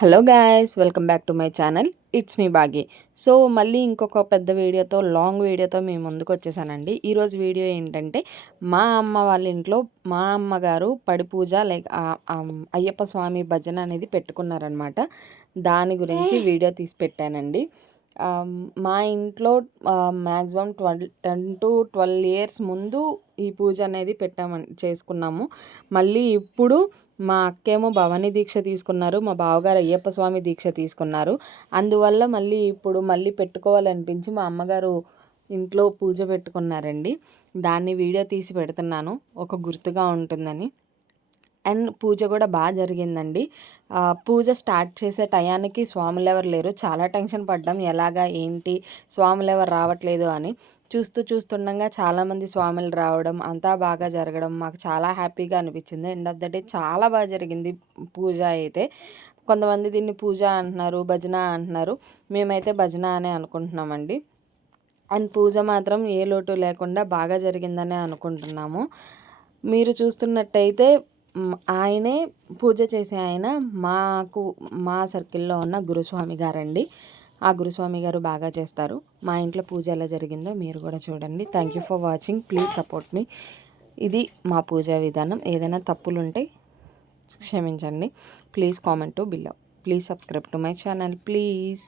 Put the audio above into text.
Hello guys, welcome back to my channel. It's me Bagi. So మళ్ళీ ఇంకొక పెద్ద వీడియోతో, లాంగ్ వీడియోతో మీ ముందుకు వచ్చేసానండి. ఈరోజు వీడియో ఏంటంటే, మా అమ్మ వాళ్ళ ఇంట్లో మా అమ్మగారు పడి పూజ లైక్ అయ్యప్ప స్వామి భజన అనేది పెట్టుకున్నారనమాట. దాని గురించి వీడియో తీసి పెట్టానండి. మా ఇంట్లో మ్యాక్సిమం 10 to 12 ఇయర్స్ ముందు ఈ పూజ అనేది చేసుకున్నాము. మళ్ళీ ఇప్పుడు మా అక్కేమో భవానీ దీక్ష తీసుకున్నారు, మా బావగారు అయ్యప్ప స్వామి దీక్ష తీసుకున్నారు. అందువల్ల మళ్ళీ పెట్టుకోవాలనిపించి మా అమ్మగారు ఇంట్లో పూజ పెట్టుకున్నారండి. దాన్ని వీడియో తీసి పెడుతున్నాను, ఒక గుర్తుగా ఉంటుందని. అండ్ పూజ కూడా బాగా జరిగిందండి. పూజ స్టార్ట్ చేసే టయానికి స్వాములు ఎవరు లేరు. చాలా టెన్షన్ పడ్డాం, ఎలాగా ఏంటి స్వాములు ఎవరు రావట్లేదు అని. చూస్తుండగా చాలామంది స్వాములు రావడం, అంతా బాగా జరగడం మాకు చాలా హ్యాపీగా అనిపించింది. ఎండ్ ఆఫ్ ద డే చాలా బాగా జరిగింది పూజ అయితే. కొంతమంది దీన్ని పూజ అంటున్నారు, భజన అంటున్నారు. మేమైతే భజన అనే అనుకుంటున్నామండి. అండ్ పూజ మాత్రం ఏ లోటు లేకుండా బాగా జరిగిందనే అనుకుంటున్నాము. మీరు చూస్తున్నట్టయితే ఆయనే పూజ చేసే ఆయన మా సర్కిల్లో ఉన్న గురుస్వామి గారండి. ఆ గురుస్వామి గారు బాగా చేస్తారు. మా ఇంట్లో పూజ ఎలా జరిగిందో మీరు కూడా చూడండి. Thank you for watching. Please support me. ఇది మా పూజా విధానం. ఏదైనా తప్పులుంటే క్షమించండి. Please comment to below. Please subscribe to my channel please.